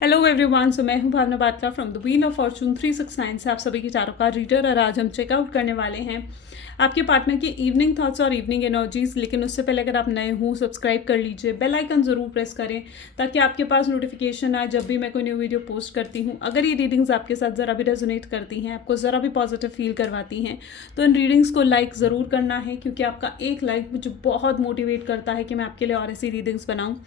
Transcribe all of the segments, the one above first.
Hello everyone, so मैं हूं Bhavna Batra from the wheel of fortune 369 से आप सभी की चारों का रीडर। और आज हम चेकआउट करने वाले हैं आपके पार्टनर की इवनिंग थॉट्स और इवनिंग एनर्जीज। लेकिन उससे पहले अगर आप नए हो सब्सक्राइब कर लीजिए, बेल आइकन ज़रूर प्रेस करें ताकि आपके पास नोटिफिकेशन आए जब भी मैं कोई न्यू वीडियो पोस्ट करती हूँ। अगर ये रीडिंग्स आपके साथ ज़रा भी रेजोनेट करती हैं, आपको ज़रा भी पॉजिटिव फील करवाती हैं, तो इन रीडिंग्स को लाइक ज़रूर करना है, क्योंकि आपका एक लाइक मुझे बहुत मोटिवेट करता है कि मैं आपके लिए और ऐसी रीडिंग्स बनाऊँ।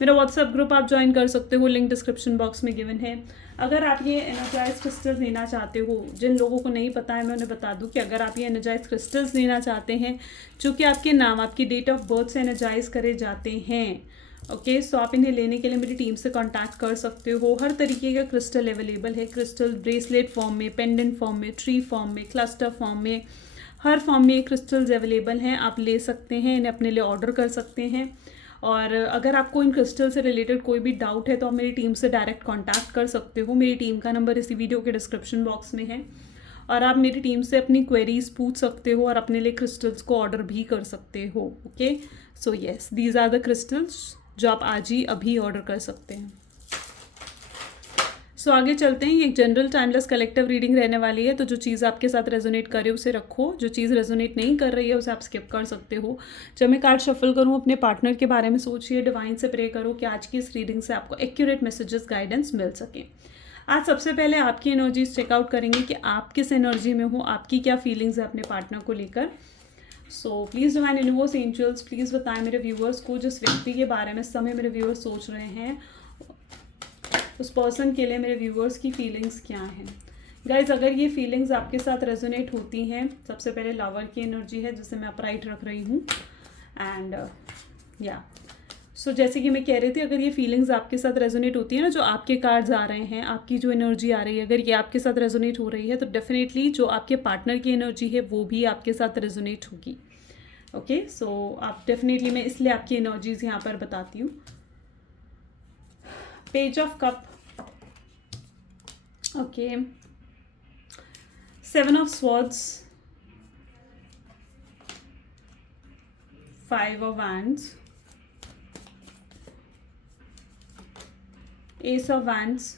मेरा व्हाट्सएप ग्रुप आप ज्वाइन कर सकते हो, लिंक डिस्क्रिप्शन बॉक्स में गिवन है। अगर आप ये एनर्जाइज क्रिस्टल्स लेना चाहते हो, जिन लोगों को नहीं पता है मैं उन्हें बता दूं कि अगर आप ये एनर्जाइज क्रिस्टल्स लेना चाहते हैं जो कि आपके नाम, आपकी डेट ऑफ बर्थ से एनर्जाइज करे जाते हैं, ओके, सो आप इन्हें लेने के लिए मेरी टीम से कांटेक्ट कर सकते हो। हर तरीके का क्रिस्टल अवेलेबल है, क्रिस्टल ब्रेसलेट फॉर्म में, पेंडेंट फॉर्म में, ट्री फॉर्म में, क्लस्टर फॉर्म में, हर फॉर्म में ये क्रिस्टल्स अवेलेबल हैं। आप ले सकते हैं, इन्हें अपने लिए ऑर्डर कर सकते हैं। और अगर आपको इन क्रिस्टल से रिलेटेड कोई भी डाउट है तो आप मेरी टीम से डायरेक्ट कांटेक्ट कर सकते हो। मेरी टीम का नंबर इसी वीडियो के डिस्क्रिप्शन बॉक्स में है और आप मेरी टीम से अपनी क्वेरीज पूछ सकते हो और अपने लिए क्रिस्टल्स को ऑर्डर भी कर सकते हो। Okay, so yes, these are the crystals जो आप आज ही अभी ऑर्डर कर सकते हैं। सो आगे चलते हैं। ये एक जनरल टाइमलेस कलेक्टिव रीडिंग रहने वाली है, तो जो चीज़ आपके साथ रेजोनेट करे उसे रखो, जो चीज़ रेजोनेट नहीं कर रही है उसे आप स्किप कर सकते हो। जब मैं कार्ड शफल करूँ, अपने पार्टनर के बारे में सोचिए, डिवाइन से प्रे करो कि आज की इस रीडिंग से आपको एक्यूरेट मैसेजेस, गाइडेंस मिल सके। आज सबसे पहले आपकी एनर्जीज चेकआउट करेंगे कि आप किस एनर्जी में हो, आपकी क्या फीलिंग्स है अपने पार्टनर को लेकर। So please divine universe, angels, please बताएं मेरे व्यूअर्स को जिस व्यक्ति के बारे में समय मेरे व्यूअर्स सोच रहे हैं, उस पर्सन के लिए मेरे व्यूअर्स की फीलिंग्स क्या हैं। गाइज, अगर ये फीलिंग्स आपके साथ रेजोनेट होती हैं, सबसे पहले लवर की एनर्जी है जिसे मैं अपराइट रख रही हूँ। एंड या सो जैसे कि मैं कह रही थी, अगर ये फीलिंग्स आपके साथ रेजोनेट होती है ना, जो आपके कार्ड्स आ रहे हैं, आपकी जो एनर्जी आ रही है, अगर ये आपके साथ रेजोनेट हो रही है तो डेफिनेटली जो आपके पार्टनर की एनर्जी है वो भी आपके साथ रेजोनेट होगी। ओके, सो आप डेफिनेटली, मैं इसलिए आपकी एनर्जीज यहाँ पर बताती हूँ। Page of cup, okay, 7 of swords, 5 of wands, ace of wands,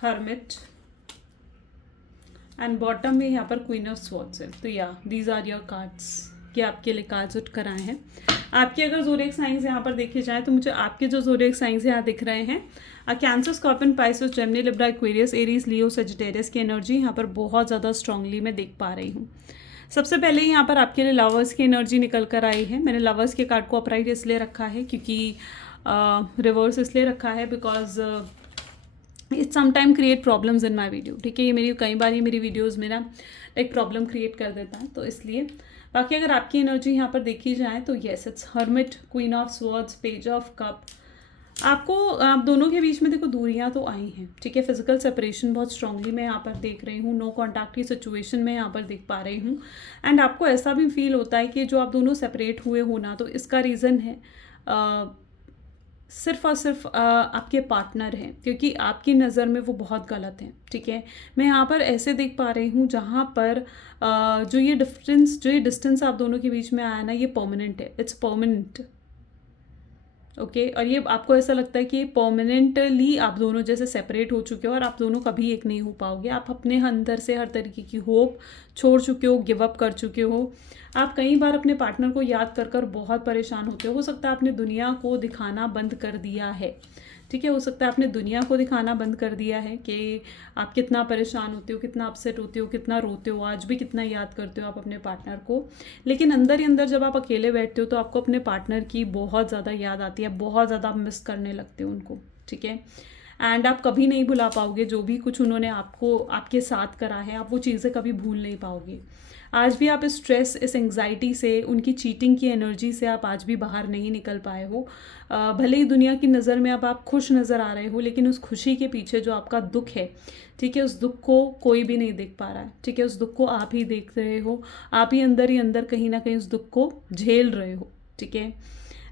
hermit, and bottom में यहाँ पर क्वीन ऑफ स्वॉर्ड्स है। तो या दीज आर योर कार्ड्स, कि आपके लिए कार्ड्स उठ कर आए हैं। आपके अगर ज़ोडिएक साइंस यहाँ पर देखे जाए तो मुझे आपके जो ज़ोडिएक साइंस यहाँ दिख रहे हैं, Cancer, Scorpion, Pisces, Gemini, Libra, Aquarius, Aries, Leo, Sagittarius की एनर्जी यहाँ पर बहुत ज़्यादा स्ट्रांगली मैं देख पा रही हूँ। सबसे पहले यहाँ पर आपके लिए लवर्स की एनर्जी निकल कर आई है। मैंने लवर्स के कार्ड को अपराइट इसलिए रखा है क्योंकि रिवर्स इसलिए रखा है because it sometime create problems in my video. ठीक है, ये मेरी कई बार ही मेरी वीडियोज़ में ना एक प्रॉब्लम क्रिएट कर देता है, तो इसलिए। बाकी अगर आपकी एनर्जी यहाँ पर देखी जाए तो yes, it's hermit, queen of swords, page of cup. आपको, आप दोनों के बीच में देखो दूरियां तो आई हैं, ठीक है, फिजिकल सेपरेशन बहुत स्ट्रांगली मैं यहाँ पर देख रही हूँ, नो कॉन्टैक्ट की सिचुएशन में यहाँ पर देख पा रही हूँ। एंड आपको ऐसा भी फील होता है कि जो आप दोनों सेपरेट हुए हो ना, तो इसका रीज़न है सिर्फ और सिर्फ आपके पार्टनर हैं, क्योंकि आपकी नज़र में वो बहुत गलत हैं। ठीक है, मैं यहाँ पर ऐसे देख पा रही हूँ जहाँ पर जो ये डिस्टेंस आप दोनों के बीच में आया ना, ये परमानेंट है, इट्स परमानेंट। ओके, और ये आपको ऐसा लगता है कि परमानेंटली आप दोनों जैसे सेपरेट हो चुके हो और आप दोनों कभी एक नहीं हो पाओगे। आप अपने अंदर से हर तरीके की होप छोड़ चुके हो, गिव अप कर चुके हो। आप कई बार अपने पार्टनर को याद कर कर बहुत परेशान होते हो सकता है आपने दुनिया को दिखाना बंद कर दिया है। ठीक है, हो सकता है आपने दुनिया को दिखाना बंद कर दिया है कि आप कितना परेशान होते हो, कितना अपसेट होते हो, कितना रोते हो, आज भी कितना याद करते हो आप अपने पार्टनर को। लेकिन अंदर ही अंदर जब आप अकेले बैठते हो तो आपको अपने पार्टनर की बहुत ज़्यादा याद आती है, बहुत ज़्यादा आप मिस करने लगते हो उनको। ठीक है, एंड आप कभी नहीं भुला पाओगे जो भी कुछ उन्होंने आपको, आपके साथ करा है, आप वो चीज़ें कभी भूल नहीं पाओगे। आज भी आप इस स्ट्रेस, इस एंग्जाइटी से, उनकी चीटिंग की एनर्जी से आप आज भी बाहर नहीं निकल पाए हो। भले ही दुनिया की नज़र में अब आप खुश नज़र आ रहे हो, लेकिन उस खुशी के पीछे जो आपका दुख है, ठीक है, उस दुख को कोई भी नहीं देख पा रहा है। ठीक है, उस दुख को आप ही देख रहे हो, आप ही अंदर कहीं ना कहीं उस दुख को झेल रहे हो। ठीक है,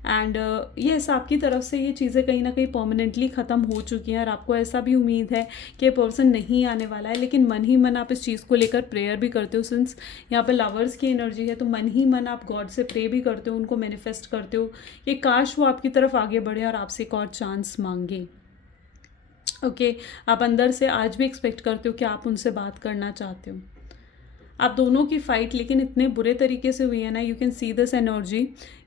एंड यस, आपकी तरफ से ये चीज़ें कहीं ना कहीं परमानेंटली ख़त्म हो चुकी हैं और आपको ऐसा भी उम्मीद है कि पर्सन नहीं आने वाला है, लेकिन मन ही मन आप इस चीज़ को लेकर प्रेयर भी करते हो। सिंस यहाँ पर लवर्स की एनर्जी है तो मन ही मन आप गॉड से प्रे भी करते हो, उनको मैनिफेस्ट करते हो कि काश वो आपकी तरफ आगे बढ़े और आपसे एक और चांस मांगे। ओके, आप अंदर से आज भी एक्सपेक्ट करते हो कि आप उनसे बात करना चाहते हो। आप दोनों की फ़ाइट लेकिन इतने बुरे तरीके से हुई है ना, you can see this energy,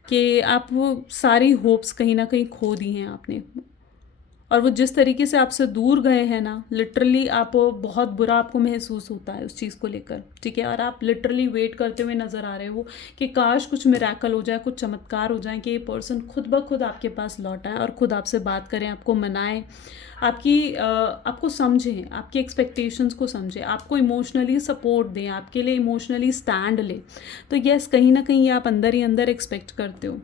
कि आप वो सारी होप्स कहीं ना कहीं खो दी हैं आपने। और वो जिस तरीके से आपसे दूर गए हैं ना, लिटरली आप बहुत बुरा आपको महसूस होता है उस चीज़ को लेकर, ठीक है। और आप लिटरली वेट करते हुए नज़र आ रहे हो कि काश कुछ मिरेकल हो जाए, कुछ चमत्कार हो जाए कि ये पर्सन खुद ब खुद आपके पास लौट आए और खुद आपसे बात करें, आपको मनाएं, आपको समझें, आपकी एक्सपेक्टेशंस को समझें, आपको इमोशनली सपोर्ट दें, आपके लिए इमोशनली स्टैंड लें। तो यस, कहीं ना कहीं आप अंदर ही अंदर एक्सपेक्ट करते हो।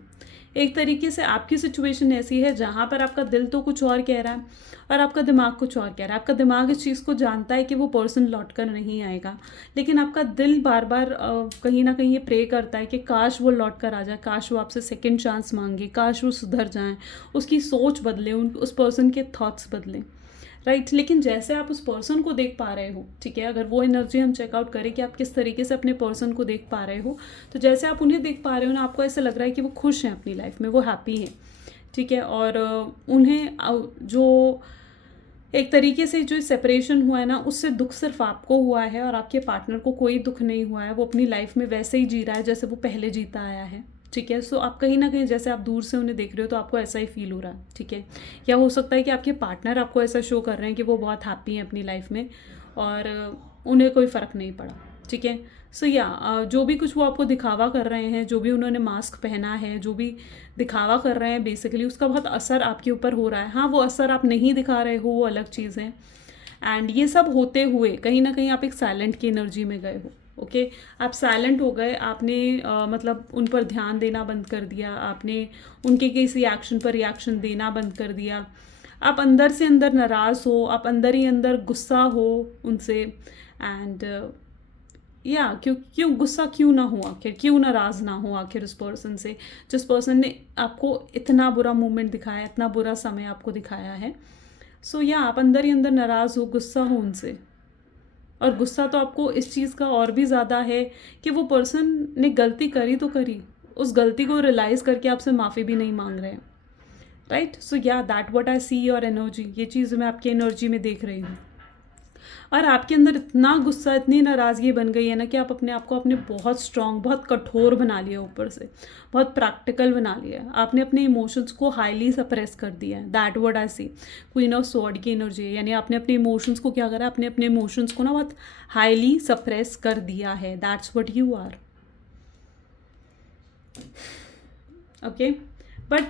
एक तरीके से आपकी सिचुएशन ऐसी है जहाँ पर आपका दिल तो कुछ और कह रहा है और आपका दिमाग कुछ और कह रहा है। आपका दिमाग इस चीज़ को जानता है कि वो पर्सन लौट कर नहीं आएगा, लेकिन आपका दिल बार बार कहीं ना कहीं ये प्रे करता है कि काश वो लौट कर आ जाए, काश वो आपसे सेकंड चांस मांगे, काश वो सुधर जाएं, उसकी सोच बदले, उस पर्सन के थॉट्स बदलें, राइट। लेकिन जैसे आप उस पर्सन को देख पा रहे हो, ठीक है, अगर वो एनर्जी हम चेकआउट करें कि आप किस तरीके से अपने पर्सन को देख पा रहे हो, तो जैसे आप उन्हें देख पा रहे हो ना, आपको ऐसा लग रहा है कि वो खुश हैं अपनी लाइफ में, वो हैप्पी हैं, ठीक है। और उन्हें जो एक तरीके से जो सेपरेशन हुआ है ना, उससे दुख सिर्फ आपको हुआ है और आपके पार्टनर को कोई दुख नहीं हुआ है। वो अपनी लाइफ में वैसे ही जी रहा है जैसे वो पहले जीता आया है, ठीक है। सो आप कहीं ना कहीं जैसे आप दूर से उन्हें देख रहे हो तो आपको ऐसा ही फील हो रहा है, ठीक है। या हो सकता है कि आपके पार्टनर आपको ऐसा शो कर रहे हैं कि वो बहुत हैप्पी हैं अपनी लाइफ में और उन्हें कोई फ़र्क नहीं पड़ा, ठीक है। सो या जो भी कुछ वो आपको दिखावा कर रहे हैं, जो भी उन्होंने मास्क पहना है, जो भी दिखावा कर रहे हैं, बेसिकली उसका बहुत असर आपके ऊपर हो रहा है। हाँ, वो असर आप नहीं दिखा रहे हो, वो अलग चीज़ है। एंड ये सब होते हुए कहीं ना कहीं आप एक साइलेंट की एनर्जी में गए हो। ओके, आप साइलेंट हो गए, आपने मतलब उन पर ध्यान देना बंद कर दिया, आपने उनके किसी एक्शन पर रिएक्शन देना बंद कर दिया। आप अंदर से अंदर नाराज़ हो, आप अंदर ही अंदर गुस्सा हो उनसे। एंड या क्यों गुस्सा क्यों ना हो, आखिर क्यों नाराज़ ना हो आखिर उस पर्सन से, जिस पर्सन ने आपको इतना बुरा मोमेंट दिखाया, इतना बुरा समय आपको दिखाया है। सो या आप अंदर ही अंदर नाराज़ हो, गुस्सा हो उनसे। और गुस्सा तो आपको इस चीज़ का और भी ज़्यादा है कि वो पर्सन ने गलती करी तो करी, उस गलती को रियलाइज़ करके आपसे माफ़ी भी नहीं मांग रहे हैं, राइट। सो या that what I see your energy, ये चीज़ मैं आपकी एनर्जी में देख रही हूँ। और आपके अंदर इतना गुस्सा, इतनी नाराज़गी बन गई है ना कि आप अपने आप को अपने बहुत स्ट्रांग, बहुत कठोर बना लिया, ऊपर से बहुत प्रैक्टिकल बना लिया। आपने अपने इमोशंस को हाईली सप्रेस कर दिया है। That word I see, queen of sword की एनर्जी है, यानी आपने अपने इमोशंस को क्या करा, आपने अपने इमोशंस को ना बहुत हाईली सप्रेस कर दिया है। That's what you are, okay. But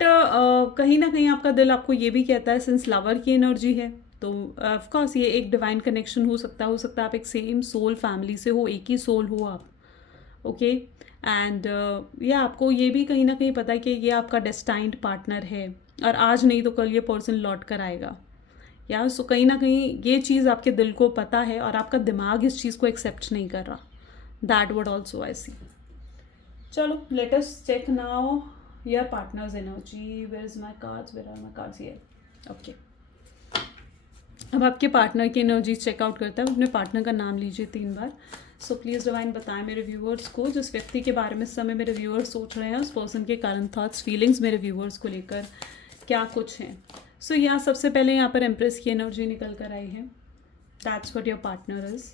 कहीं ना कहीं आपका दिल आपको ये भी कहता है, सिंस लवर की एनर्जी है तो ऑफ कोर्स ये एक डिवाइन कनेक्शन हो सकता है आप एक सेम सोल फैमिली से हो, एक ही सोल हो आप, ओके। एंड ये आपको ये भी कहीं ना कहीं पता है कि ये आपका डेस्टाइंड पार्टनर है और आज नहीं तो कल ये पर्सन लौट कर आएगा। या सो कहीं ना कहीं ये चीज़ आपके दिल को पता है और आपका दिमाग इस चीज़ को एक्सेप्ट नहीं कर रहा। That would also I see. चलो, let us check now your partner's energy. Where is my cards, where are my cards here, okay. अब आपके पार्टनर की एनर्जी चेकआउट करता है। अपने पार्टनर का नाम लीजिए 3 बार। सो प्लीज़ डिवाइन बताएं मेरे व्यूअर्स को, जिस व्यक्ति के बारे में इस समय मेरे व्यूअर्स सोच रहे हैं, उस पर्सन के कारण थॉट्स, फीलिंग्स मेरे व्यूअर्स को लेकर क्या कुछ हैं। सो यहाँ सबसे पहले यहाँ पर एम्प्रेस की एनर्जी निकल कर आई है। That's what your partner is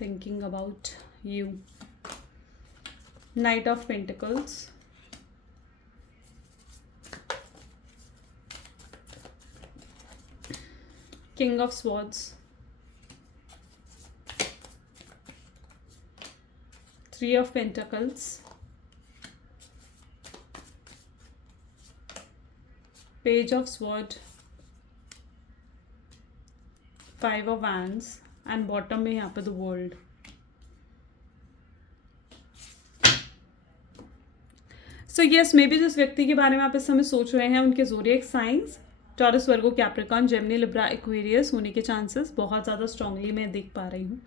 thinking about you. Night of pentacles, King of Swords, Three of Pentacles, Page of Sword, Five of Wands and bottom में यहाँ पे The World। So yes, may be जिस व्यक्ति के बारे में आप इस समय सोच रहे हैं उनके ज़ोडिएक साइंस टॉरस, वर्गो, कैप्रिकॉर्न, जेमिनी, लिब्रा, एक्वेरियस होने के चांसेस बहुत ज़्यादा स्ट्रांगली मैं देख पा रही हूँ।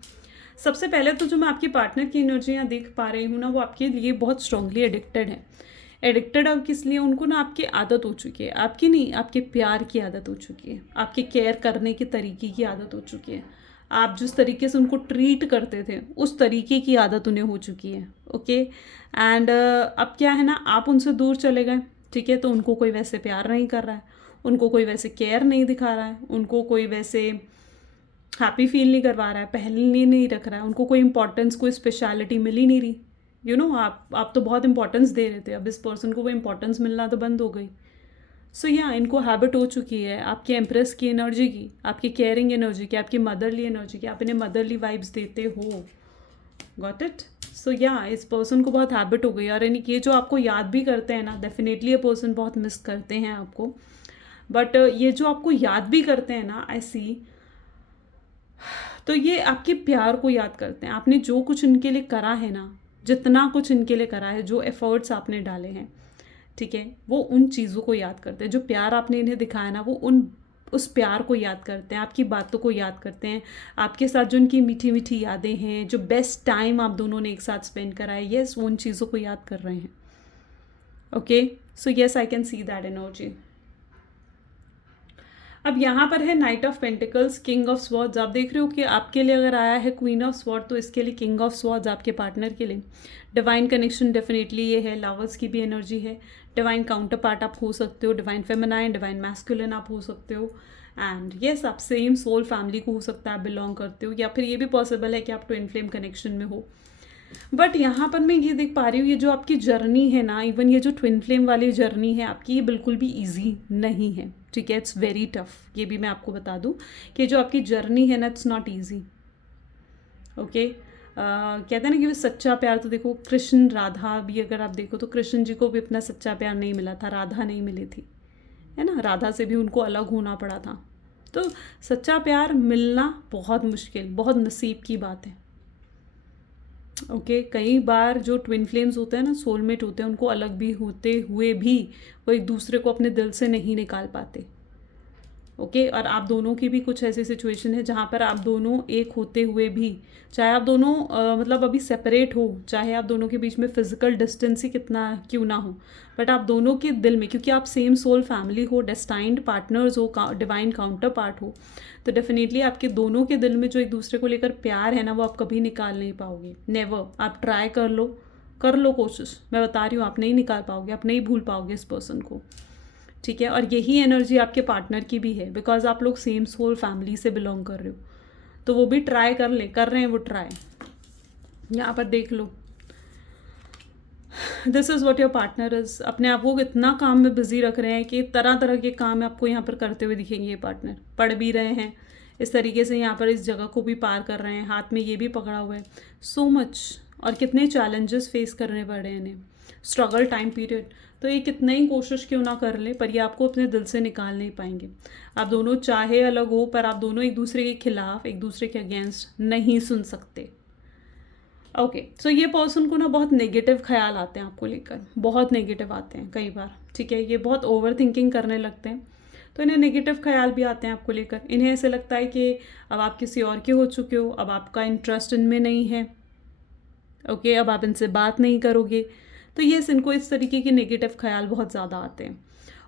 सबसे पहले तो जो मैं आपकी पार्टनर की एनर्जी यहाँ देख पा रही हूँ ना, वो आपके लिए बहुत स्ट्रांगली एडिक्टेड है। एडिक्टेड अब किस लिए, उनको ना आपकी आदत हो चुकी है, आपकी नहीं, आपके प्यार की आदत हो चुकी है, आपके केयर करने के तरीके की आदत हो चुकी है, आप जिस तरीके से उनको ट्रीट करते थे उस तरीके की आदत उन्हें हो चुकी है। ओके, एंड अब क्या है ना, आप उनसे दूर चले गए, ठीक है, तो उनको कोई वैसे प्यार नहीं कर रहा है, उनको कोई वैसे केयर नहीं दिखा रहा है, उनको कोई वैसे हैप्पी फील नहीं करवा रहा है, पहले नहीं रख रहा है, उनको कोई इंपॉर्टेंस, कोई स्पेशलिटी मिल ही नहीं रही। आप तो बहुत इंपॉर्टेंस दे रहे थे, अब इस पर्सन को वो इंपॉर्टेंस मिलना तो बंद हो गई। सो इनको हैबिट हो चुकी है आपकी एम्प्रेस की एनर्जी की, आपकी केयरिंग एनर्जी की, आपकी मदरली एनर्जी की, आप इन्हें मदरली वाइब्स देते हो। Got it? सो इस पर्सन को बहुत हैबिट हो गई, और यानी ये जो आपको याद भी करते हैं ना, डेफिनेटली ये पर्सन बहुत मिस करते हैं आपको, बट ये जो आपको याद भी करते हैं ना, आई सी, तो ये आपके प्यार को याद करते हैं। आपने जो कुछ इनके लिए करा है ना, जितना कुछ इनके लिए करा है, जो एफर्ट्स आपने डाले हैं, ठीक है, वो उन चीज़ों को याद करते हैं। जो प्यार आपने इन्हें दिखाया ना, वो उस प्यार को याद करते हैं, आपकी बातों को याद करते हैं, आपके साथ जो उनकी मीठी मीठी यादें हैं, जो बेस्ट टाइम आप दोनों ने एक साथ स्पेंड करा है, यस, वो उन चीज़ों को याद कर रहे हैं। Okay, so yes, I can see that energy. अब यहाँ पर है night of pentacles, king of swords. आप देख रहे हो कि आपके लिए अगर आया है क्वीन ऑफ स्वॉर्ड, तो इसके लिए किंग ऑफ स्वॉर्ड्स आपके पार्टनर के लिए डिवाइन कनेक्शन डेफिनेटली ये है। लवर्स की भी एनर्जी है, डिवाइन काउंटर पार्ट आप हो सकते हो, डिवाइन फेमिनाइन, डिवाइन मैस्कुलिन आप हो सकते हो, एंड यस, आप सेम सोल फैमिली को हो सकता है आप बिलोंग करते हो, या फिर ये भी पॉसिबल है कि आप ट्विन फ्लेम कनेक्शन में हो। बट यहाँ पर मैं ये देख पा रही हूँ, ये जो आपकी जर्नी है ना, इवन ये जो ट्विन फ्लेम वाली जर्नी है आपकी, ये बिल्कुल भी ईजी नहीं है, ठीक है, इट्स वेरी टफ। ये भी मैं आपको बता दूँ कि जो आपकी जर्नी है ना, इट्स नॉट ईजी। ओके, कहते हैं ना कि सच्चा प्यार, तो देखो कृष्ण राधा भी अगर आप देखो तो कृष्ण जी को भी अपना सच्चा प्यार नहीं मिला था, राधा नहीं मिली थी, है ना, राधा से भी उनको अलग होना पड़ा था। तो सच्चा प्यार मिलना बहुत मुश्किल, बहुत नसीब की बात है। ओके, कई बार जो ट्विन फ्लेम्स होते हैं ना, सोलमेट होते हैं, उनको अलग भी होते हुए भी वो एक दूसरे को अपने दिल से नहीं निकाल पाते। ओके, और आप दोनों की भी कुछ ऐसी सिचुएशन है जहाँ पर आप दोनों एक होते हुए भी, चाहे आप दोनों मतलब अभी सेपरेट हो, चाहे आप दोनों के बीच में फिजिकल डिस्टेंस ही कितना क्यों ना हो, बट आप दोनों के दिल में, क्योंकि आप सेम सोल फैमिली हो, डेस्टाइंड पार्टनर्स हो, डिवाइन काउंटर पार्ट हो, तो डेफिनेटली आपके दोनों के दिल में जो एक दूसरे को लेकर प्यार है ना, वो आप कभी निकाल नहीं पाओगे, नेवर। आप ट्राई कर लो कोशिश, मैं बता रही हूँ, आप नहीं निकाल पाओगे, आप नहीं भूल पाओगे इस पर्सन को, ठीक है। और यही एनर्जी आपके पार्टनर की भी है, बिकॉज आप लोग सेम सोल फैमिली से बिलोंग कर रहे हो, तो वो भी ट्राई कर रहे हैं वो ट्राई। यहाँ पर देख लो, this is what your partner is. अपने आप को इतना काम में बिजी रख रहे हैं कि तरह तरह के काम आपको यहाँ पर करते हुए दिखेंगे। ये पार्टनर पढ़ भी रहे हैं इस तरीके से, यहाँ पर इस जगह को भी पार कर रहे हैं, हाथ में ये भी पकड़ा हुआ है, सो मच, और कितने चैलेंजेस फेस करने पड़ रहे हैं इन्हें, स्ट्रगल टाइम पीरियड। तो ये कितना ही कोशिश क्यों ना कर ले, पर ये आपको अपने दिल से निकाल नहीं पाएंगे। आप दोनों चाहे अलग हो, पर आप दोनों एक दूसरे के खिलाफ, एक दूसरे के अगेंस्ट नहीं सुन सकते। ओके, सो ये पर्सन को ना बहुत नेगेटिव ख्याल आते हैं आपको लेकर, बहुत नेगेटिव आते हैं कई बार, ठीक है। ये बहुत ओवर थिंकिंग करने लगते हैं, तो इन्हें नेगेटिव ख्याल भी आते हैं आपको लेकर। इन्हें ऐसे लगता है कि अब आप किसी और के हो चुके हो, अब आपका इंटरेस्ट इनमें नहीं है, ओके, अब आप इनसे बात नहीं करोगे। तो ये इनको इस तरीके के नेगेटिव ख्याल बहुत ज़्यादा आते हैं,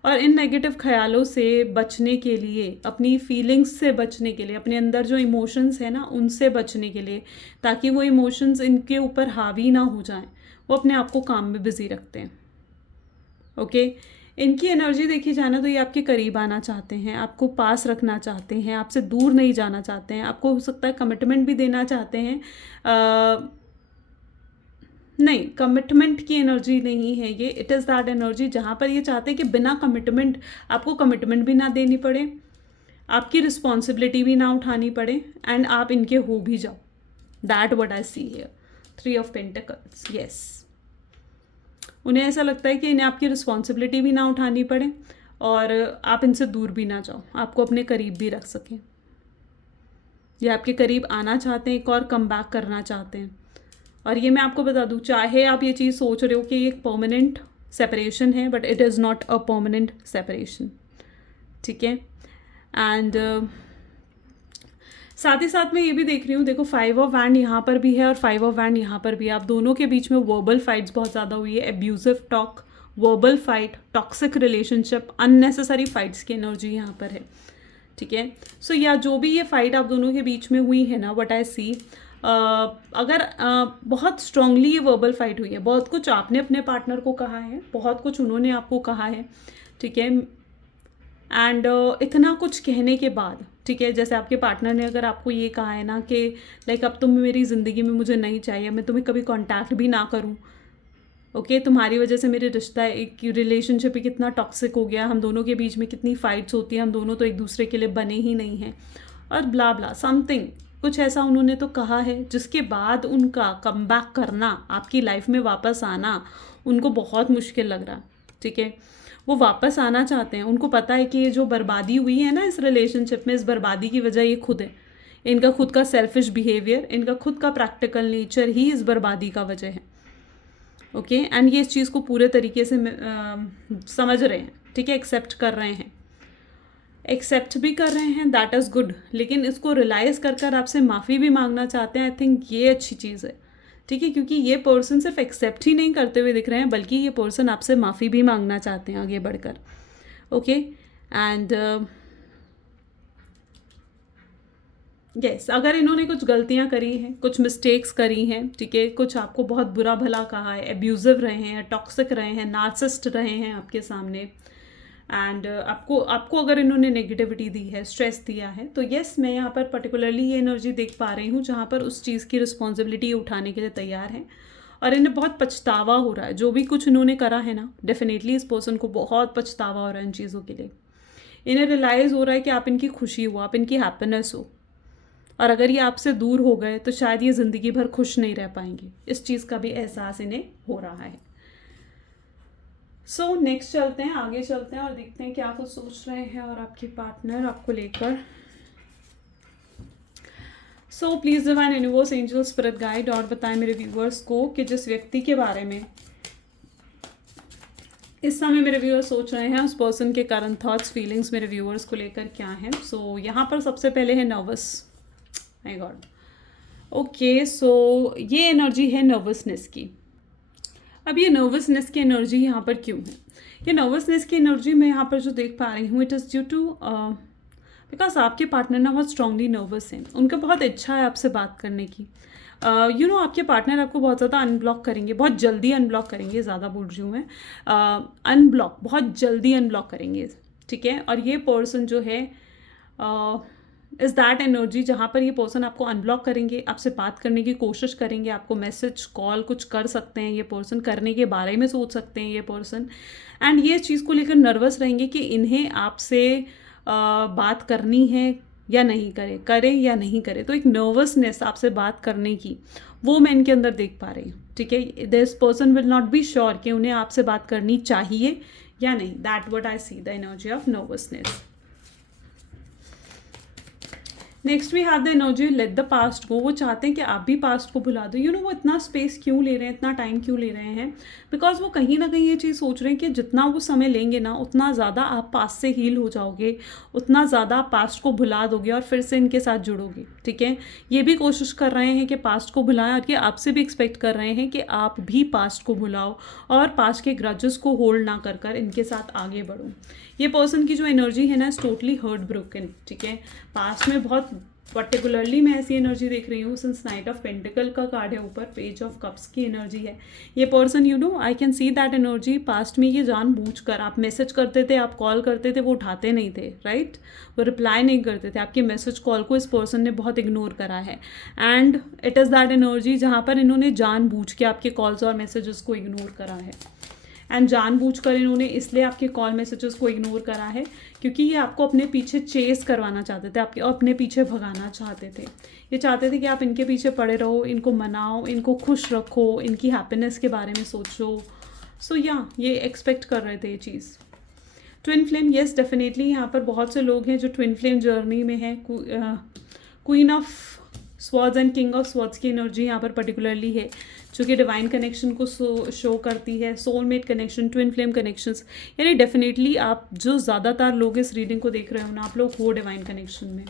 और इन नेगेटिव ख्यालों से बचने के लिए, अपनी फीलिंग्स से बचने के लिए, अपने अंदर जो इमोशंस है ना उनसे बचने के लिए, ताकि वो इमोशंस इनके ऊपर हावी ना हो जाएं, वो अपने आप को काम में बिजी रखते हैं। ओके, इनकी एनर्जी देखी जाए ना, तो ये आपके करीब आना चाहते हैं, आपको पास रखना चाहते हैं, आपसे दूर नहीं जाना चाहते हैं, आपको हो सकता है कमिटमेंट भी देना चाहते हैं। नहीं, कमिटमेंट की एनर्जी नहीं है ये, इट इज़ दैट एनर्जी जहाँ पर ये चाहते हैं कि बिना कमिटमेंट, आपको कमिटमेंट भी ना देनी पड़े, आपकी रिस्पॉन्सिबिलिटी भी ना उठानी पड़े, एंड आप इनके हो भी जाओ। That what I see here, 3 of pentacles, yes. उन्हें ऐसा लगता है कि इन्हें आपकी रिस्पॉन्सिबिलिटी भी ना उठानी पड़े, और आप इनसे दूर भी ना जाओ, आपको अपने करीब भी रख सकें। ये आपके करीब आना चाहते हैं, एक और कम बैक करना चाहते हैं। और ये मैं आपको बता दूँ, चाहे आप ये चीज़ सोच रहे हो कि ये एक परमानेंट सेपरेशन है, but it is not a permanent separation, ठीक है। एंड साथ ही साथ मैं ये भी देख रही हूँ, देखो 5 ऑफ वैंड यहाँ पर भी है और 5 ऑफ वैंड यहाँ पर भी है। आप दोनों के बीच में वर्बल फाइट्स बहुत ज़्यादा हुई है, abusive talk verbal fight, toxic relationship, unnecessary fights की एनर्जी यहाँ पर है, ठीक है। सो या जो भी ये फाइट आप दोनों के बीच में हुई है ना, व्हाट आई सी, अगर बहुत स्ट्रांगली ये वर्बल फाइट हुई है, बहुत कुछ आपने अपने पार्टनर को कहा है, बहुत कुछ उन्होंने आपको कहा है, ठीक है। एंड इतना कुछ कहने के बाद, ठीक है, जैसे आपके पार्टनर ने अगर आपको ये कहा है ना कि लाइक अब तुम मेरी ज़िंदगी में मुझे नहीं चाहिए, मैं तुम्हें कभी कांटेक्ट भी ना करूं, ओके, तुम्हारी वजह से मेरे रिश्ता, एक रिलेशनशिप ही कितना टॉक्सिक हो गया, हम दोनों के बीच में कितनी फाइट्स होती है, हम दोनों तो एक दूसरे के लिए बने ही नहीं हैं, और ब्ला ब्ला समथिंग, कुछ ऐसा उन्होंने तो कहा है, जिसके बाद उनका कम बैक करना, आपकी लाइफ में वापस आना उनको बहुत मुश्किल लग रहा, ठीक है। वो वापस आना चाहते हैं, उनको पता है कि ये जो बर्बादी हुई है ना इस रिलेशनशिप में, इस बर्बादी की वजह ये खुद है, इनका खुद का सेल्फिश बिहेवियर, इनका खुद का प्रैक्टिकल नेचर ही इस बर्बादी का वजह है, ओके। एंड ये इस चीज़ को पूरे तरीके से समझ रहे हैं, ठीक है, एक्सेप्ट कर रहे हैं, एक्सेप्ट भी कर रहे हैं, दैट इज़ गुड, लेकिन इसको रियलाइज़ कर कर आपसे माफ़ी भी मांगना चाहते हैं, आई थिंक ये अच्छी चीज़ है, ठीक है, क्योंकि ये पर्सन सिर्फ एक्सेप्ट ही नहीं करते हुए दिख रहे हैं, बल्कि ये पर्सन आपसे माफ़ी भी मांगना चाहते हैं आगे बढ़कर, ओके। एंड यस, अगर इन्होंने कुछ गलतियां करी हैं, कुछ मिस्टेक्स करी हैं, ठीक है, कुछ आपको बहुत बुरा भला कहा है, एब्यूजिव रहे हैं, टॉक्सिक रहे हैं, नार्सिसिस्ट रहे हैं आपके सामने, एंड आपको अगर इन्होंने नेगेटिविटी दी है, स्ट्रेस दिया है, तो यस, मैं यहाँ पर पर्टिकुलरली ये एनर्जी देख पा रही हूँ जहाँ पर उस चीज़ की रिस्पॉन्सिबिलिटी उठाने के लिए तैयार हैं, और इन्हें बहुत पछतावा हो रहा है, जो भी कुछ इन्होंने करा है ना, डेफिनेटली इस पर्सन को बहुत पछतावा हो रहा है इन चीज़ों के लिए, इन्हें रियलाइज़ हो रहा है कि आप इनकी खुशी हो, आप इनकी हैप्पीनेस हो, और अगर ये आपसे दूर हो गए तो शायद ये ज़िंदगी भर खुश नहीं रह पाएंगे, इस चीज़ का भी एहसास इन्हें हो रहा है। सो नेक्स्ट चलते हैं, आगे चलते हैं और देखते हैं क्या कुछ सोच रहे हैं और आपके पार्टनर आपको लेकर। So please divine universe, angel, spirit guide, और बताएं मेरे व्यूअर्स को कि जिस व्यक्ति के बारे में इस समय मेरे व्यूअर्स सोच रहे हैं, उस पर्सन के करंट थॉट्स, फीलिंग्स मेरे व्यूअर्स को लेकर क्या हैं। सो यहाँ पर सबसे पहले है नर्वस, माय गॉड, ओके। सो ये एनर्जी है नर्वसनेस की। अब ये नर्वसनेस की एनर्जी यहाँ पर क्यों है? ये नर्वसनेस की एनर्जी मैं यहाँ पर जो देख पा रही हूँ, it is due to because आपके पार्टनर ना बहुत स्ट्रांगली नर्वस हैं, उनका बहुत इच्छा है आपसे बात करने की। यू नो आपके पार्टनर आपको बहुत ज़्यादा अनब्लॉक करेंगे, बहुत जल्दी अनब्लॉक करेंगे, ज़्यादा बोल रही हूँ मैं, अनब्लॉक बहुत जल्दी अनब्लॉक करेंगे, ठीक है। और ये पर्सन जो है इज़ दैट एनर्जी जहाँ पर ये पर्सन आपको अनब्लॉक करेंगे, आपसे बात करने की कोशिश करेंगे, आपको मैसेज कॉल कुछ कर सकते हैं, ये पर्सन करने के बारे में सोच सकते हैं ये पर्सन, एंड ये चीज़ को लेकर नर्वस रहेंगे कि इन्हें आपसे बात करनी है या नहीं करें या नहीं करें। तो एक नर्वसनेस आपसे बात करने की, वो मैं इनके अंदर देख पा रही हूँ, ठीक है। This person will not be sure कि उन्हें आपसे बात करनी चाहिए या नहीं, that what I see the energy of nervousness. Next we have the energy let the past go. वो चाहते हैं कि आप भी पास्ट को भुला दो। यू नो वो इतना स्पेस क्यों ले रहे हैं, इतना टाइम क्यों ले रहे हैं? बिकॉज वो कहीं ना कहीं ये चीज़ सोच रहे हैं कि जितना वो समय लेंगे ना, उतना ज़्यादा आप पास्ट से हील हो जाओगे, उतना ज़्यादा आप पास्ट को भुला दोगे और फिर से इनके साथ जुड़ोगे, ठीक है। ये भी कोशिश कर रहे हैं कि पास्ट को भुलाएं, और ये आपसे भी एक्सपेक्ट कर रहे हैं कि आप भी पास्ट को भुलाओ और पास्ट के ग्रजेस को होल्ड ना कर कर इनके साथ आगे बढ़ो। ये पर्सन की जो एनर्जी है ना, इज टोटली हर्ट ब्रोकन, ठीक है। पास्ट में बहुत पर्टिकुलरली मैं ऐसी एनर्जी देख रही हूँ, सिंस नाइट ऑफ पेंटिकल का कार्ड है ऊपर, पेज ऑफ कप्स की एनर्जी है। ये person, you know, I can see that energy, past में ये जानबूझकर आप मैसेज करते थे, आप कॉल करते थे, वो उठाते नहीं थे, राइट, वो रिप्लाई नहीं करते थे आपके मैसेज कॉल को, इस पर्सन ने बहुत इग्नोर करा है। And it is that energy जहाँ पर इन्होंने जानबूझ के आपके कॉल्स और मैसेजेस को इग्नोर करा है, एंड जानबूझकर इन्होंने इसलिए आपके कॉल मैसेजेस को इग्नोर करा है क्योंकि ये आपको अपने पीछे चेस करवाना चाहते थे, आपके अपने पीछे भगाना चाहते थे। ये चाहते थे कि आप इनके पीछे पड़े रहो, इनको मनाओ, इनको खुश रखो, इनकी हैप्पीनेस के बारे में सोचो। सो या ये एक्सपेक्ट कर रहे थे ये चीज़। ट्विन फ्लेम, येस डेफिनेटली यहाँ पर बहुत से लोग हैं जो ट्विन फ्लेम जर्नी में हैं। Queen of swords and king of swords की एनर्जी यहाँ पर पर्टिकुलरली है, जो कि डिवाइन कनेक्शन को शो करती है, soulmate connection, twin flame connections. यानी डेफिनेटली आप जो ज़्यादातर लोग इस रीडिंग को देख रहे हो ना, आप लोग हो डिवाइन कनेक्शन में।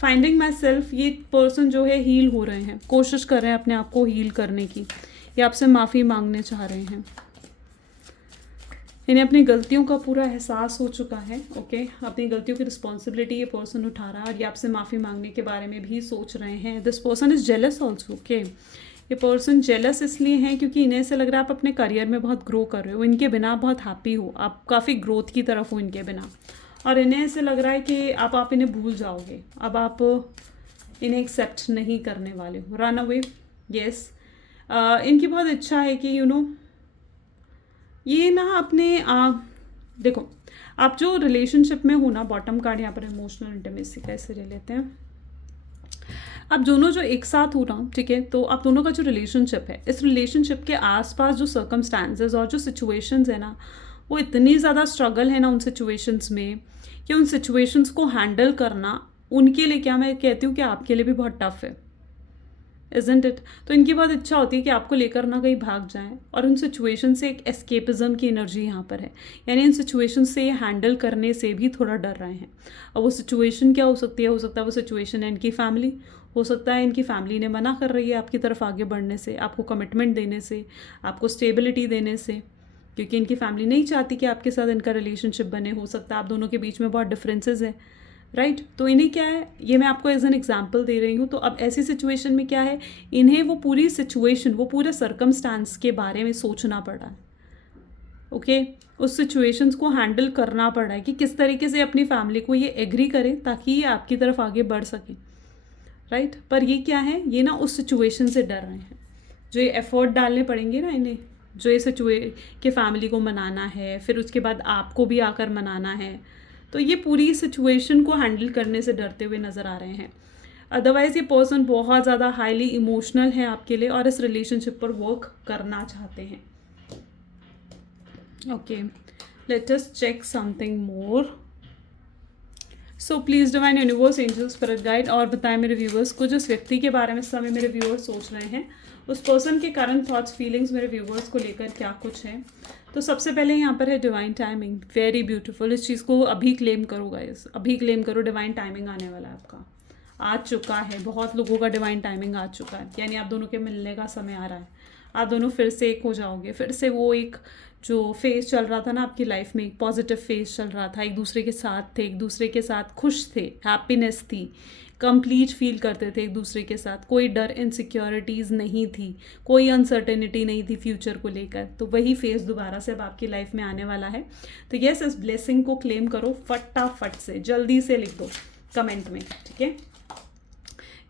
फाइंडिंग माई सेल्फ, ये पर्सन जो है हील हो रहे हैं, कोशिश कर रहे हैं अपने आप को हील करने की, ये आपसे माफ़ी मांगने चाह रहे हैं। इन्हें अपनी गलतियों का पूरा एहसास हो चुका है। ओके, अपनी गलतियों की रिस्पॉन्सिबिलिटी ये पर्सन उठा रहा है और ये आपसे माफ़ी मांगने के बारे में भी सोच रहे हैं। This person is jealous also. Okay, ये पर्सन जेलस इसलिए हैं क्योंकि इन्हें ऐसे लग रहा है आप अपने करियर में बहुत ग्रो कर रहे हो, इनके बिना बहुत हैप्पी हो, आप काफ़ी ग्रोथ की तरफ हो इनके बिना, और इन्हें ऐसे लग रहा है कि आप इन्हें भूल जाओगे, अब आप इन्हें एक्सेप्ट नहीं करने वाले हो, रन अवे। येस, इनकी बहुत इच्छा है कि ये ना अपने देखो, आप जो रिलेशनशिप में हो ना, बॉटम कार्ड यहाँ पर इमोशनल इंटीमेसी का ऐसे ले लेते हैं, आप दोनों जो एक साथ हो ना, ठीक है, तो आप दोनों का जो रिलेशनशिप है, इस रिलेशनशिप के आसपास जो सर्कमस्टांसेस और जो सिचुएशंस है ना, वो इतनी ज़्यादा स्ट्रगल है ना उन सिचुएशंस में, कि उन सिचुएशंस को हैंडल करना उनके लिए, क्या मैं कहती हूँ कि आपके लिए भी बहुत टफ है, इज़न्ट इट। तो इनकी बहुत इच्छा होती है कि आपको लेकर ना कहीं भाग जाएं, और उन सिचुएशन से एक एस्केपिज्म की एनर्जी यहाँ पर है, यानी इन सिचुएशन से ये हैंडल करने से भी थोड़ा डर रहे हैं। और वो सिचुएशन क्या हो सकती है? हो सकता है वो सिचुएशन है इनकी फैमिली, हो सकता है इनकी फैमिली ने मना कर रही है आपकी तरफ आगे बढ़ने से, आपको कमिटमेंट देने से, आपको स्टेबिलिटी देने से, क्योंकि इनकी फैमिली नहीं चाहती कि आपके साथ इनका रिलेशनशिप बने। हो सकता है आप दोनों के बीच में बहुत डिफरेंसेस है, राइट। तो इन्हें क्या है, ये मैं आपको एज एन एग्जाम्पल दे रही हूँ। तो अब ऐसी सिचुएशन में क्या है, इन्हें वो पूरी सिचुएशन, वो पूरे सर्कमस्टांस के बारे में सोचना पड़ रहा है। ओके, उस सिचुएशंस को हैंडल करना पड़ रहा है कि किस तरीके से अपनी फैमिली को ये एग्री करें ताकि ये आपकी तरफ आगे बढ़ सके, राइट। पर ये क्या है, ये ना उस सिचुएशन से डर रहे हैं, जो ये एफर्ट डालने पड़ेंगे ना इन्हें, जो ये कि फैमिली को मनाना है, फिर उसके बाद आपको भी आकर मनाना है, तो ये पूरी सिचुएशन को हैंडल करने से डरते हुए नज़र आ रहे हैं। अदरवाइज़ ये पर्सन बहुत ज़्यादा हाईली इमोशनल है आपके लिए और इस रिलेशनशिप पर वर्क करना चाहते हैं। Okay, let us check something more. So please divine universe, angels, spirit guide, और बताएं मेरे व्यूवर्स को जिस व्यक्ति के बारे में इस समय मेरे व्यूवर्स सोच रहे हैं, उस पर्सन के करंट थॉट्स, फीलिंग्स मेरे व्यूवर्स को लेकर क्या कुछ है। तो सबसे पहले यहाँ पर है डिवाइन टाइमिंग, वेरी ब्यूटीफुल। इस चीज़ को अभी क्लेम करो गाइस, अभी क्लेम करो, डिवाइन टाइमिंग आने वाला है आपका, आ चुका है। बहुत लोगों का डिवाइन टाइमिंग आ चुका है, यानी आप दोनों के मिलने का समय आ रहा है, आप दोनों फिर से एक हो जाओगे, फिर से वो एक जो फेज चल रहा था ना आपकी लाइफ में, एक पॉजिटिव फेज चल रहा था, एक दूसरे के साथ थे, एक दूसरे के साथ खुश थे, हैप्पीनेस थी, कंप्लीट फील करते थे एक दूसरे के साथ, कोई डर, इनसिक्योरिटीज़ नहीं थी, कोई अनसर्टेनिटी नहीं थी फ्यूचर को लेकर। तो वही फेज़ दोबारा से अब आपकी लाइफ में आने वाला है। तो यस, इस ब्लेसिंग को क्लेम करो फटाफट से, जल्दी से लिख दो कमेंट में, ठीक है।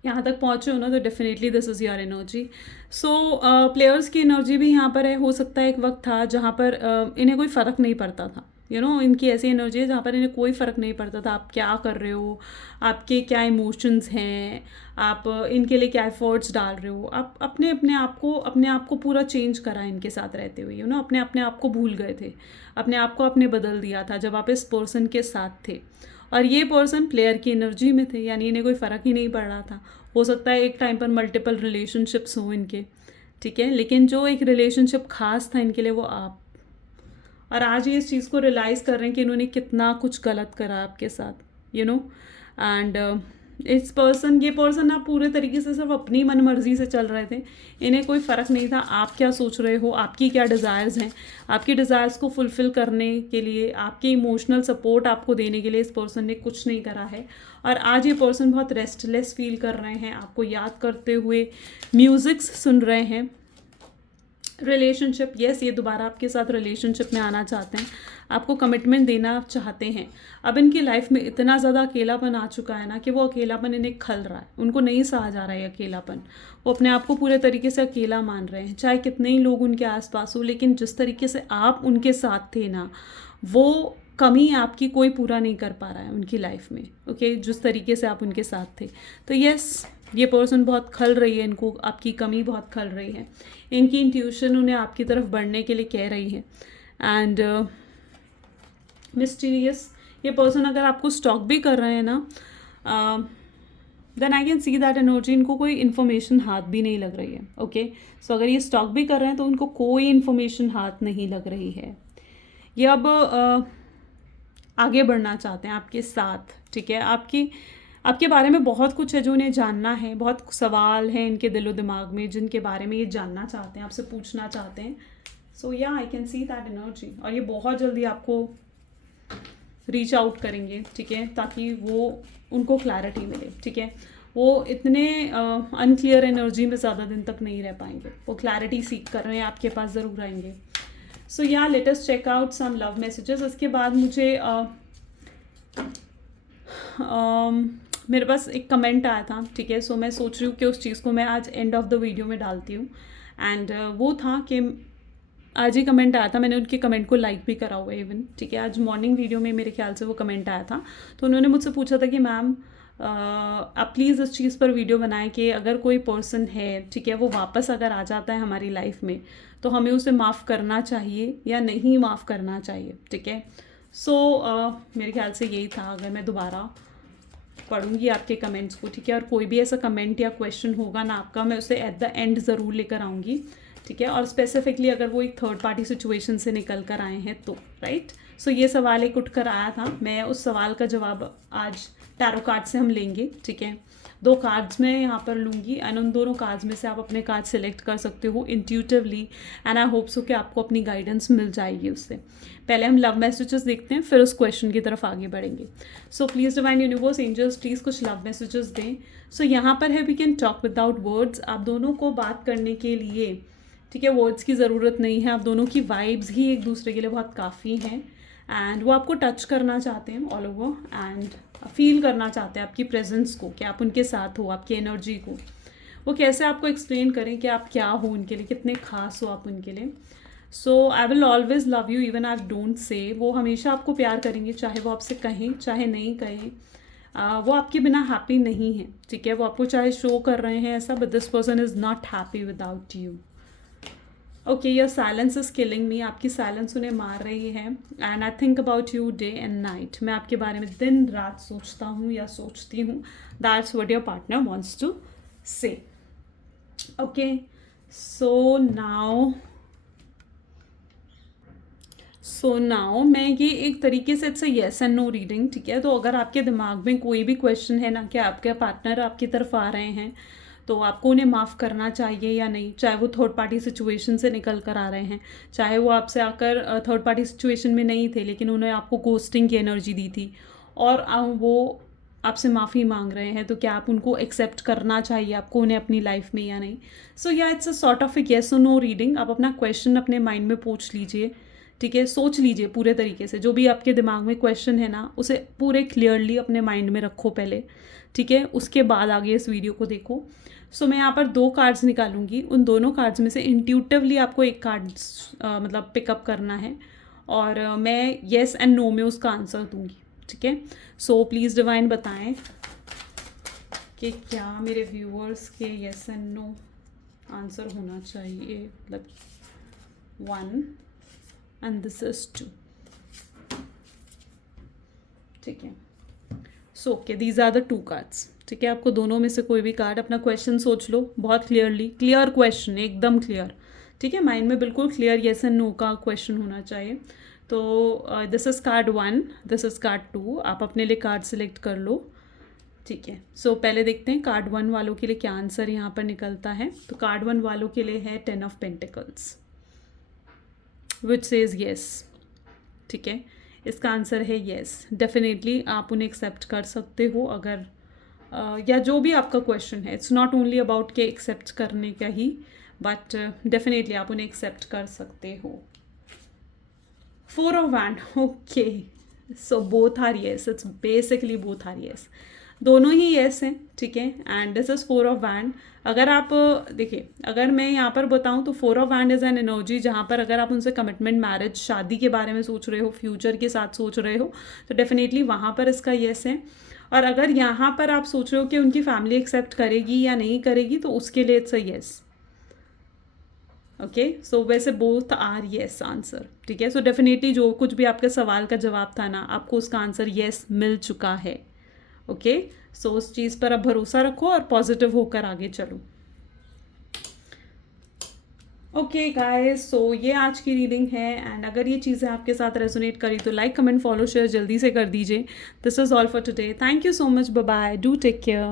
यहाँ तक पहुँचे हो ना, तो definitely this is your energy. So players की एनर्जी भी यहाँ पर है। हो सकता है एक वक्त था जहाँ पर इन्हें कोई फ़र्क नहीं पड़ता था, इनकी ऐसी एनर्जी है जहाँ पर इन्हें कोई फ़र्क नहीं पड़ता था आप क्या कर रहे हो, आपके क्या इमोशंस हैं, आप इनके लिए क्या एफर्ट्स डाल रहे हो। आप अपने आप को पूरा चेंज करा इनके साथ रहते हुए, अपने आप को भूल गए थे, अपने आप को आपने बदल दिया था जब आप इस पर्सन के साथ थे। और ये पर्सन प्लेयर की एनर्जी में थे, यानी इन्हें कोई फ़र्क ही नहीं पड़ रहा था। हो सकता है एक टाइम पर मल्टीपल रिलेशनशिप्स हों इनके, ठीक है, लेकिन जो एक रिलेशनशिप खास था इनके लिए वो आप, और आज ये इस चीज़ को रियलाइज़ कर रहे हैं कि इन्होंने कितना कुछ गलत करा आपके साथ, एंड ये पर्सन ना पूरे तरीके से सिर्फ अपनी मनमर्जी से चल रहे थे, इन्हें कोई फ़र्क नहीं था आप क्या सोच रहे हो, आपकी क्या डिज़ायर्स हैं। आपकी डिज़ायर्स को फुलफ़िल करने के लिए, आपके इमोशनल सपोर्ट आपको देने के लिए इस पर्सन ने कुछ नहीं करा है। और आज ये पर्सन बहुत रेस्टलेस फील कर रहे हैं, आपको याद करते हुए म्यूज़िक्स सुन रहे हैं। रिलेशनशिप, यस, ये दोबारा आपके साथ रिलेशनशिप में आना चाहते हैं, आपको कमिटमेंट देना चाहते हैं। अब इनकी लाइफ में इतना ज़्यादा अकेलापन आ चुका है ना कि वो अकेलापन इन्हें खल रहा है, उनको नहीं सहा जा रहा है अकेलापन। वो अपने आप को पूरे तरीके से अकेला मान रहे हैं, चाहे कितने ही लोग उनके आसपास हो, लेकिन जिस तरीके से आप उनके साथ थे ना, वो कमी आपकी कोई पूरा नहीं कर पा रहा है उनकी लाइफ में। ओके, जिस तरीके से आप उनके साथ थे। तो यस, ये पर्सन बहुत खल रही है, इनको आपकी कमी बहुत खल रही है, इनकी इंट्यूशन उन्हें आपकी तरफ बढ़ने के लिए कह रही है। एंड मिस्टीरियस, ये पर्सन अगर आपको स्टॉक भी कर रहे हैं ना, then I can see that energy, इनको कोई इन्फॉर्मेशन हाथ भी नहीं लग रही है। ओके, सो अगर ये स्टॉक भी कर रहे हैं तो उनको कोई इन्फॉर्मेशन हाथ नहीं लग रही है। ये अब आगे बढ़ना चाहते हैं आपके साथ, ठीक है। आपके बारे में बहुत कुछ है जो उन्हें जानना है, बहुत सवाल हैं इनके दिलो दिमाग में जिनके बारे में ये जानना चाहते हैं, आपसे पूछना चाहते हैं। सो या आई कैन सी दैट एनर्जी, और ये बहुत जल्दी आपको रीच आउट करेंगे, ठीक है, ताकि वो उनको क्लैरिटी मिले, ठीक है। वो इतने अनक्लियर एनर्जी में ज़्यादा दिन तक नहीं रह पाएंगे, वो क्लैरिटी सीख कर रहे हैं, आपके पास ज़रूर आएंगे। सो या let us check out some love messages. इसके बाद मुझे मेरे पास एक कमेंट आया था, ठीक है। सो मैं सोच रही हूँ कि उस चीज़ को मैं आज एंड ऑफ द वीडियो में डालती हूँ। एंड वो था कि आज ही कमेंट आया था, मैंने उनके कमेंट को लाइक भी करा हुआ है इवन, ठीक है। आज मॉर्निंग वीडियो में मेरे ख्याल से वो कमेंट आया था, तो उन्होंने मुझसे पूछा था कि मैम आप प्लीज़ इस चीज़ पर वीडियो बनाएं कि अगर कोई पर्सन है, ठीक है, वो वापस अगर आ जाता है हमारी लाइफ में, तो हमें उसे माफ़ करना चाहिए या नहीं माफ़ करना चाहिए, ठीक है। सो मेरे ख्याल से यही था। अगर मैं दोबारा पढ़ूंगी आपके कमेंट्स को, ठीक है, और कोई भी ऐसा कमेंट या क्वेश्चन होगा ना आपका, मैं उसे एट द एंड ज़रूर लेकर आऊँगी, ठीक है। और स्पेसिफिकली अगर वो एक थर्ड पार्टी सिचुएशन से निकल कर आए हैं तो, राइट। सो ये सवाल एक उठ कर आया था, मैं उस सवाल का जवाब आज टैरो कार्ड से हम लेंगे, ठीक है। 2 कार्ड्स मैं यहाँ पर लूँगी एंड उन दोनों कार्ड्स में से आप अपने कार्ड सेलेक्ट कर सकते हो intuitively, and I hope so कि आपको अपनी गाइडेंस मिल जाएगी उससे। पहले हम लव मैसेजेस देखते हैं, फिर उस क्वेश्चन की तरफ आगे बढ़ेंगे। So please divine universe angels please कुछ लव मैसेजेस दें। सो यहाँ पर है we can talk without words. आप दोनों को बात करने के लिए, ठीक है, वर्ड्स की ज़रूरत नहीं है, आप दोनों की वाइब्स ही एक दूसरे के लिए बहुत काफ़ी हैं। एंड वो आपको टच करना चाहते हैं ऑल ओवर, एंड फील करना चाहते हैं आपकी प्रेजेंस को, कि आप उनके साथ हो, आपकी एनर्जी को। वो कैसे आपको एक्सप्लेन करें कि आप क्या हो उनके लिए, कितने खास हो आप उनके लिए। So I will always love you even I don't say. वो हमेशा आपको प्यार करेंगे, चाहे वो आपसे कहें चाहे नहीं कहें। वो आपके बिना हैप्पी नहीं है, ठीक है। वो आपको चाहे शो कर रहे हैं ऐसा, but this person is not happy without you. Okay, your silence is killing मी। आपकी साइलेंस उन्हें मार रही है। And I think about you day and night. मैं आपके बारे में दिन रात सोचता हूँ या सोचती हूँ। That's what your partner wants to say. Okay, so now मैं ये एक तरीके से it's yes and no reading, ठीक है। तो अगर आपके दिमाग में कोई भी क्वेश्चन है ना कि आपके पार्टनर आपकी तरफ आ रहे हैं, तो आपको उन्हें माफ़ करना चाहिए या नहीं, चाहे वो थर्ड पार्टी सिचुएशन से निकल कर आ रहे हैं, चाहे वो आपसे आकर थर्ड पार्टी सिचुएशन में नहीं थे लेकिन उन्हें आपको गोस्टिंग की एनर्जी दी थी, और वो आपसे माफ़ी मांग रहे हैं, तो क्या आप उनको एक्सेप्ट करना चाहिए आपको उन्हें अपनी लाइफ में या नहीं। सो या it's a sort of A yes और नो रीडिंग। आप अपना क्वेश्चन अपने माइंड में पूछ लीजिए, ठीक है, सोच लीजिए पूरे तरीके से। जो भी आपके दिमाग में क्वेश्चन है ना, उसे पूरे क्लियरली अपने माइंड में रखो पहले, ठीक है, उसके बाद आगे इस वीडियो को देखो। सो मैं यहाँ पर 2 कार्ड्स निकालूंगी। उन दोनों कार्ड्स में से इंट्यूटिवली आपको एक कार्ड मतलब पिकअप करना है, और मैं येस एंड नो में उसका आंसर दूंगी, ठीक है। सो प्लीज़ डिवाइन बताएं कि क्या मेरे व्यूअर्स के येस एंड नो आंसर होना चाहिए। मतलब 1 एंड दिस इज 2, ठीक है। So okay, these are the 2 cards, ठीक है। आपको दोनों में से कोई भी कार्ड, अपना क्वेश्चन सोच लो बहुत क्लियरली, क्लियर क्वेश्चन, एकदम क्लियर, ठीक है, माइंड में बिल्कुल क्लियर येस एंड नो का क्वेश्चन होना चाहिए। तो this is card 1, this is card 2। आप अपने लिए कार्ड सिलेक्ट कर लो, ठीक है। सो पहले देखते हैं कार्ड 1 वालों के लिए क्या आंसर यहाँ पर निकलता है। तो कार्ड 1 वालों के लिए है 10 of pentacles which says yes, ठीक है। इसका आंसर है येस, डेफिनेटली आप उन्हें एक्सेप्ट कर सकते हो अगर या जो भी आपका क्वेश्चन है। इट्स नॉट ओनली अबाउट के एक्सेप्ट करने का ही, बट डेफिनेटली आप उन्हें एक्सेप्ट कर सकते हो। 4 of wand, okay, so both are yes, it's basically both are yes, दोनों ही येस हैं, ठीक है। And this is 4 of wand. अगर आप देखिए, अगर मैं यहाँ पर बताऊँ तो 4 of wand is an energy जहाँ पर अगर आप उनसे कमिटमेंट, मैरिज, शादी के बारे में सोच रहे हो, फ्यूचर के साथ सोच रहे हो, तो डेफिनेटली वहाँ पर इसका येस है। और अगर यहाँ पर आप सोच रहे हो कि उनकी फैमिली एक्सेप्ट करेगी या नहीं करेगी, तो उसके लिए इट्स अ येस, ओके। सो वैसे बोथ आर येस आंसर, ठीक है। सो डेफिनेटली जो कुछ भी आपके सवाल का जवाब था ना, आपको उसका आंसर येस मिल चुका है, ओके। सो उस चीज़ पर आप भरोसा रखो और पॉजिटिव होकर आगे चलो। ओके गाइस, सो ये आज की रीडिंग है। एंड अगर ये चीज़ें आपके साथ रेजोनेट करी तो लाइक, कमेंट, फॉलो, शेयर जल्दी से कर दीजिए। This is all for today. Thank you so much, bye bye, do take care.